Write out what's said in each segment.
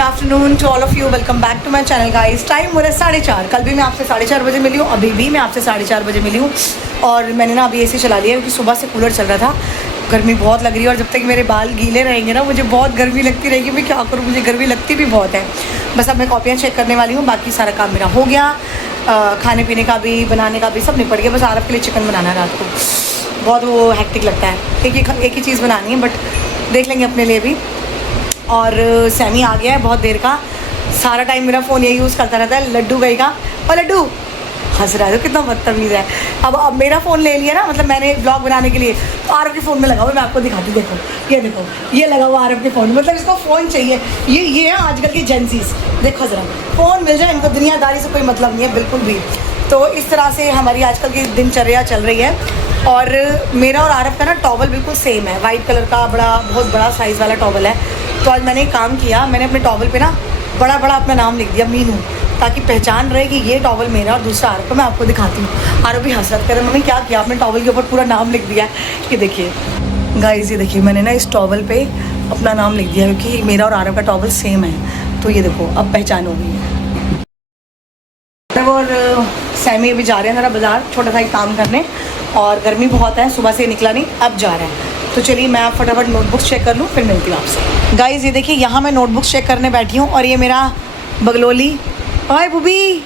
Good afternoon to all of you, welcome back to my channel guys. Time हो रहा है 4:30। कल भी मैं आपसे 4:30 बजे मिली हूँ, अभी भी मैं आपसे 4:30 बजे मिली हूँ। और मैंने ना अभी एसी चला लिया क्योंकि सुबह से कूलर चल रहा था। गर्मी बहुत लग रही है और जब तक मेरे बाल गीले रहेंगे ना मुझे बहुत गर्मी लगती रहेगी। मैं क्या करूँ, मुझे गर्मी लगती भी बहुत है। बस अब मैं कॉपियाँ चेक करने वाली हूँ, बाकी सारा काम मेरा हो गया। खाने पीने का भी, बनाने का भी सब निपट गया। बस आरव के लिए चिकन बनाना है रात को, बहुत वो हेक्टिक लगता है। एक ही चीज़ बनानी है, बट देख लेंगे अपने लिए भी। और सैमी आ गया है बहुत देर का, सारा टाइम मेरा फ़ोन यही यूज़ करता रहता है। लड्डू गई का, और लड्डू हंस रहा है, तो कितना बदतमीज़ है। अब मेरा फ़ोन ले लिया ना, मतलब मैंने ब्लॉग बनाने के लिए, तो आरव के फ़ोन में लगा हुआ। मैं आपको दिखाती हूँ, देखो ये लगा हुआ आरव के फ़ोन में। मतलब इसको फ़ोन चाहिए। ये है आजकल की जेंसीज। देखो ज़रा, फ़ोन मिल जाए इनको, दुनियादारी से कोई मतलब नहीं है बिल्कुल भी। तो इस तरह से हमारी आजकल की दिनचर्या चल रही है। और मेरा और आरव का ना टॉवल बिल्कुल सेम है, वाइट कलर का बहुत बड़ा साइज़ वाला टॉवल है। तो आज मैंने एक काम किया, मैंने अपने टॉवल पे ना बड़ा अपना नाम लिख दिया, मीनू, ताकि पहचान रहे कि ये टॉवल मेरा और दूसरा आरव का। मैं आपको दिखाती हूँ। आरव भी हंसरत करे, मैंने क्या किया, अपने टॉवल के ऊपर पूरा नाम लिख दिया है। ये देखिए गाइस, ये देखिए मैंने ना इस टॉवल पे अपना नाम लिख दिया क्योंकि मेरा और आरव का टॉवल सेम है। तो ये देखो, अब पहचान हो गई है। और सैमी अभी जा रहे हैं ज़रा बाज़ार, छोटा सा एक काम करने, और गर्मी बहुत है, सुबह से निकला नहीं, अब जा रहे हैं। तो चलिए मैं आप फटाफट नोटबुक्स चेक कर लूँ, फिर मिलती हूँ आपसे। गाइज़ ये देखिए, यहाँ मैं नोटबुक्स चेक करने बैठी हूँ, और ये मेरा बगलोली, ओए बुबी,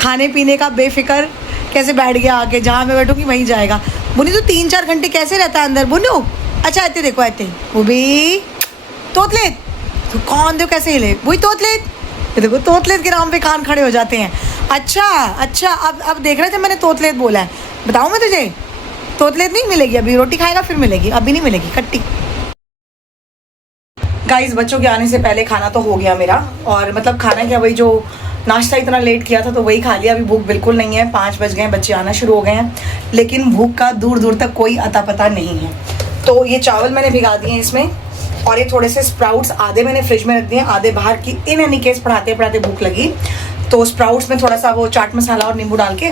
खाने पीने का बेफिक्र कैसे बैठ गया आके, जहाँ मैं बैठूँगी वहीं जाएगा। बुनी तो 3-4 घंटे कैसे रहता है अंदर बुनू। अच्छा आते देखो, आते बुबी, तोतले तो कौन दो कैसे हिले, वही तोतले। ये देखो, तोतलेट के नाम पे कान खड़े हो जाते हैं। अच्छा अब देख रहे थे मैंने तोतलेट बोला है। बताऊँ मैं तुझे, तोतलेट नहीं मिलेगी अभी, रोटी खाएगा फिर मिलेगी, अभी नहीं मिलेगी खट्टी। गाइस बच्चों के आने से पहले खाना तो हो गया मेरा, और मतलब खाना क्या, वही जो नाश्ता इतना लेट किया था तो वही खा लिया। अभी भूख बिल्कुल नहीं है, 5 बज गए, बच्चे आना शुरू हो गए हैं, लेकिन भूख का दूर तक कोई अता पता नहीं है। तो ये चावल मैंने भिगा दिए इसमें, और ये थोड़े से स्प्राउट्स आधे मैंने फ्रिज में रख दिए, आधे बाहर की। इन एनी केस पढ़ाते भूख लगी तो स्प्राउट्स में थोड़ा सा वो चाट मसाला और नींबू डाल के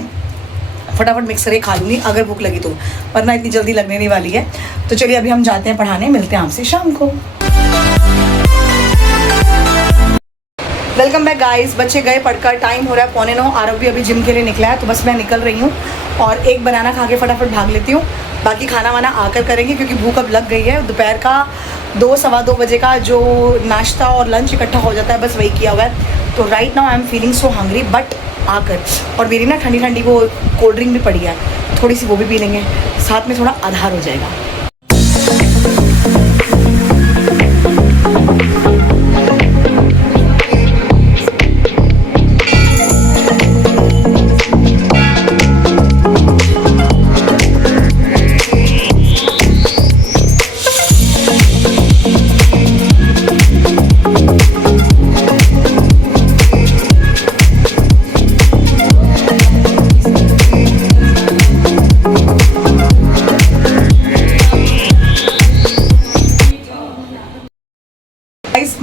फटाफट मिक्स करके खा लूँगी अगर भूख लगी तो, वरना इतनी जल्दी लगने नहीं वाली है। तो चलिए अभी हम जाते हैं पढ़ाने, मिलते हैं आपसे शाम को। Welcome back guys. बच्चे गए पढ़कर, टाइम हो रहा है 8:45। आरव भी अभी जिम के लिए निकला है, तो बस मैं निकल रही हूँ और एक बनाना खा के फटाफट भाग लेती हूँ। बाकी खाना वाना आकर करेंगे क्योंकि भूख अब लग गई है। दोपहर का 2-2:15 बजे का जो नाश्ता और लंच इकट्ठा हो जाता है, बस वही किया हुआ है। तो right now I am feeling so hungry, but आकर, और मेरी ना ठंडी वो कोल्ड ड्रिंक भी पड़ी है, थोड़ी सी वो भी पी लेंगे, साथ में थोड़ा आधार हो जाएगा।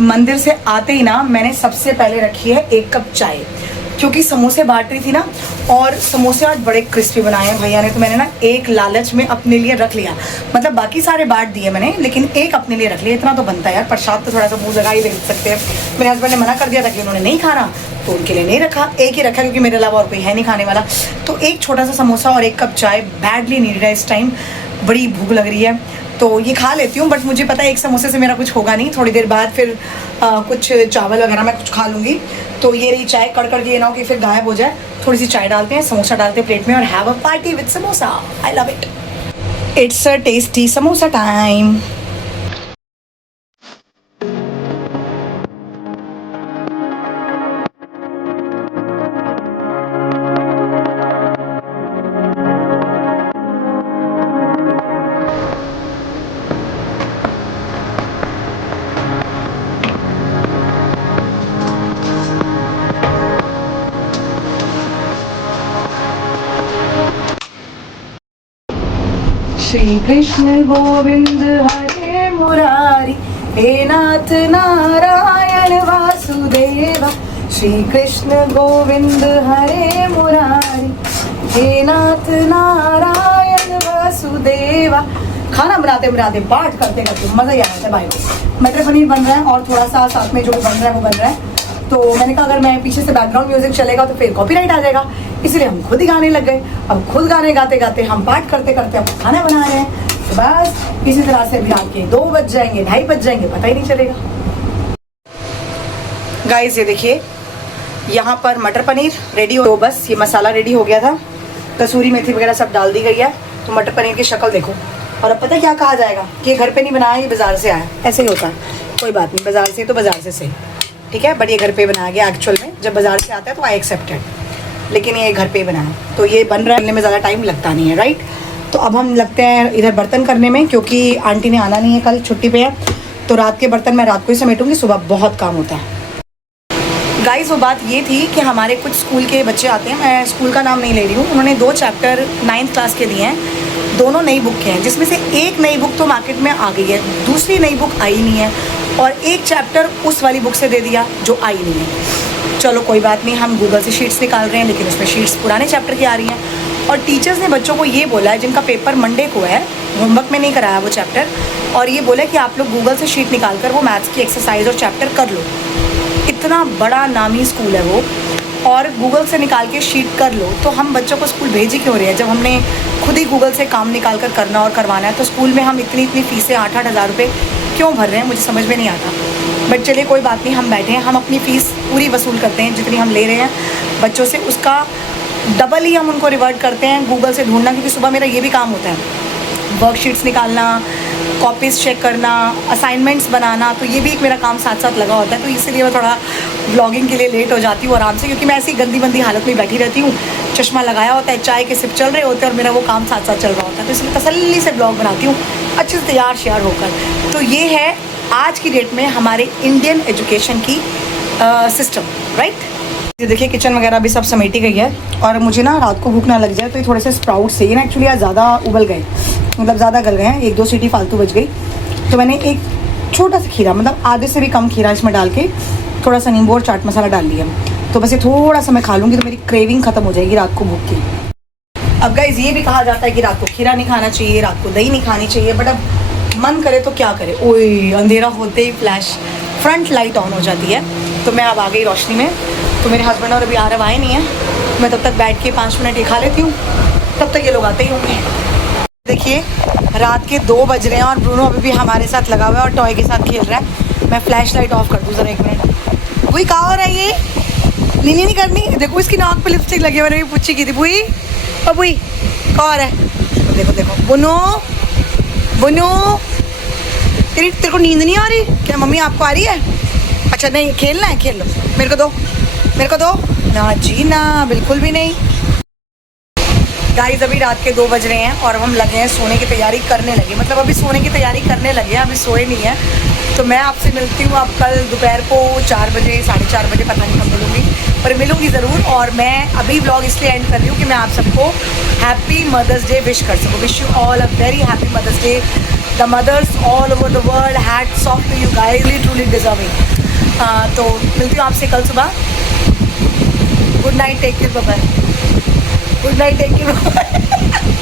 मंदिर से आते ही ना मैंने सबसे पहले रखी है 1 कप चाय, क्योंकि समोसे बांट रही थी ना, और समोसे आज बड़े क्रिस्पी बनाए हैं भैया ने। तो मैंने ना एक लालच में अपने लिए रख लिया, मतलब बाकी सारे बांट दिए मैंने, लेकिन एक अपने लिए रख लिया। इतना तो बनता है यार, प्रसाद तो थोड़ा सा मुँह लगा ही दे सकते हैं। मेरे हस्बैंड ने मना कर दिया था कि उन्होंने नहीं खाना, तो उनके लिए नहीं रखा, एक ही रखा क्योंकि मेरे अलावा और कोई है नहीं खाने वाला। तो एक छोटा सा समोसा और 1 कप चाय बैडली नीडेड है इस टाइम। बड़ी भूख लग रही है तो ये खा लेती हूँ, बट मुझे पता है एक समोसे से मेरा कुछ होगा नहीं, थोड़ी देर बाद फिर कुछ चावल वगैरह मैं कुछ खा लूँगी। तो ये रही चाय, कड़ ये ना हो कि फिर गायब हो जाए। थोड़ी सी चाय डालते हैं, समोसा डालते हैं प्लेट में, और have a party with samosa. I love it, it's a tasty samosa time. Shri Krishna Govind Hare Murari, हे नाथ नारायण वासुदेवा। श्री कृष्ण गोविंद हरे मुरारी, हे नाथ नारायण वासुदेवा। खाना बनाते बनाते बात करते करते मज़ा ही आ जाता है भाई को। मटर पनीर बन रहा है और थोड़ा सा साथ में जो बन रहा है वो बन रहा है। तो मैंने कहा अगर मैं पीछे से बैकग्राउंड म्यूजिक चलेगा तो फिर कॉपीराइट आ जाएगा, इसलिए हम खुद ही गाने लग गए। अब खुद गाने गाते गाते हम पाठ करते करते अब खाना बना रहे हैं। तो बस इसी तरह से अभी रात के 2 बज जाएंगे, 2:30 बज जाएंगे, पता ही नहीं चलेगा। गाइस ये देखिए यहाँ पर मटर पनीर रेडी हो, तो बस ये मसाला रेडी हो गया था, कसूरी मेथी वगैरह सब डाल दी गई है। तो मटर पनीर की शक्ल देखो। और अब पता क्या कहा जाएगा कि घर पे नहीं बनाया, ये बाज़ार से आया। ऐसे ही होता है, कोई बात नहीं, बाज़ार से तो बाज़ार से सही, ठीक है, बट ये घर पे बनाया गया। एक्चुअल में जब बाज़ार से आता है तो आई एक्सेप्टेड, लेकिन ये घर पे बनाया। तो ये बन रहा है, बनने में ज़्यादा टाइम लगता नहीं है, राइट। तो अब हम लगते हैं इधर बर्तन करने में, क्योंकि आंटी ने आना नहीं है, कल छुट्टी पे है। तो रात के बर्तन मैं रात को ही समेटूंगी, सुबह बहुत काम होता है। गाइस वो बात ये थी कि हमारे कुछ स्कूल के बच्चे आते हैं, मैं स्कूल का नाम नहीं ले रही हूँ, उन्होंने 2 चैप्टर 9th क्लास के दिए हैं, दोनों नई बुक के हैं, जिसमें से एक नई बुक तो मार्केट में आ गई है, दूसरी नई बुक आई नहीं है, और एक चैप्टर उस वाली बुक से दे दिया जो आई नहीं है। चलो कोई बात नहीं, हम गूगल से शीट्स निकाल रहे हैं, लेकिन उसमें शीट्स पुराने चैप्टर की आ रही हैं। और टीचर्स ने बच्चों को ये बोला है, जिनका पेपर मंडे को है, होमवर्क में नहीं कराया वो चैप्टर, और ये बोला कि आप लोग गूगल से शीट निकाल कर वो मैथ्स की एक्सरसाइज और चैप्टर कर लो। इतना बड़ा नामी स्कूल है वो, और गूगल से निकाल के शीट कर लो, तो हम बच्चों को स्कूल भेज ही क्यों रहे हैं, जब हमने खुद ही गूगल से काम निकाल कर करना और करवाना है। तो स्कूल में हम इतनी फ़ीसें 8-8 हज़ार रुपये क्यों भर रहे हैं, मुझे समझ में नहीं आता। बट चलिए कोई बात नहीं, हम बैठे हैं, हम अपनी फ़ीस पूरी वसूल करते हैं, जितनी हम ले रहे हैं बच्चों से उसका डबल ही हम उनको रिवर्ट करते हैं गूगल से ढूंढना, क्योंकि सुबह मेरा ये भी काम होता है, वर्कशीट्स निकालना, कॉपीज़ चेक करना, असाइनमेंट्स बनाना, तो ये भी एक मेरा काम साथ साथ लगा होता है। तो इसलिए मैं थोड़ा व्लॉगिंग के लिए लेट हो जाती हूँ आराम से, क्योंकि मैं ऐसी गंदी मंदी हालत में बैठी रहती हूँ, चश्मा लगाया होता है, चाय के सिप चल रहे होते हैं और मेरा वो काम साथ साथ चल रहा होता है। तो इसलिए तसल्ली से ब्लॉग बनाती हूँ अच्छे से तैयार श्यार होकर। तो ये है आज की डेट में हमारे इंडियन एजुकेशन की सिस्टम, राइट। ये देखिए किचन वगैरह भी सब समेटी गई है, और मुझे ना रात को भूख ना लग जाए तो ये थोड़े से स्प्राउट्स से ना एक्चुअली आज ज़्यादा उबल गए, मतलब ज़्यादा गल गए हैं, 1-2 सीटी फालतू बच गई। तो मैंने एक छोटा सा खीरा, मतलब आधे से भी कम खीरा इसमें डाल के थोड़ा सा नींबू और चाट मसाला डाल लिया। तो बस ये थोड़ा सा मैं खा लूँगी तो मेरी क्रेविंग ख़त्म हो जाएगी रात को भूख की। अब गाइस ये भी कहा जाता है कि रात को खीरा नहीं खाना चाहिए, रात को दही नहीं खानी चाहिए, बट अब मन करे तो क्या करे। ओए अंधेरा होते ही फ्लैश फ्रंट लाइट ऑन हो जाती है। तो मैं अब आ गई रोशनी में, तो मेरे हस्बैंड और अभी आरव आए नहीं है, मैं तब तक बैठ के 5 मिनट ये खा लेती हूँ, तब तक ये लोग आते ही होंगे। देखिए रात के 2 बज रहे हैं और ब्रूनो अभी भी हमारे साथ लगा हुआ है और टॉय के साथ खेल रहा है। मैं फ्लैश लाइट ऑफ कर दूँ ज़रा 1 मिनट। बुई कहाँ हो रहा है ये, नीनी नहीं करनी, देखो इसकी नाक पे लिपस्टिक लगी, मैंने भी पूछी की थी बुई, और बुई कहाँ हो रहा है, देखो देखो बुनो बुनो, तेरे को नींद नहीं आ रही क्या, मम्मी आपको आ रही है, अच्छा नहीं खेलना है खेल लो, मेरे को दो मेरे को दो ना जी ना, बिल्कुल भी नहीं। गाइस अभी रात के 2 बज रहे हैं और हम लगे हैं सोने की तैयारी करने लगे, मतलब अभी सोने की तैयारी करने लगे हैं, अभी सोए नहीं है। तो मैं आपसे मिलती हूँ अब कल दोपहर को 4 बजे 4:30 बजे, पता नहीं कब मिलूँगी, पर मिलूँगी ज़रूर। और मैं अभी ब्लॉग इसलिए एंड कर रही हूँ कि मैं आप सबको हैप्पी मदर्स डे विश कर सकूँ। Wish you all a very happy mother's day. The mothers all over the world, hats off to you guys, really truly deserving. तो मिलती हूँ आपसे कल सुबह। Good night, take care, bye bye. Good night, take care, bye bye.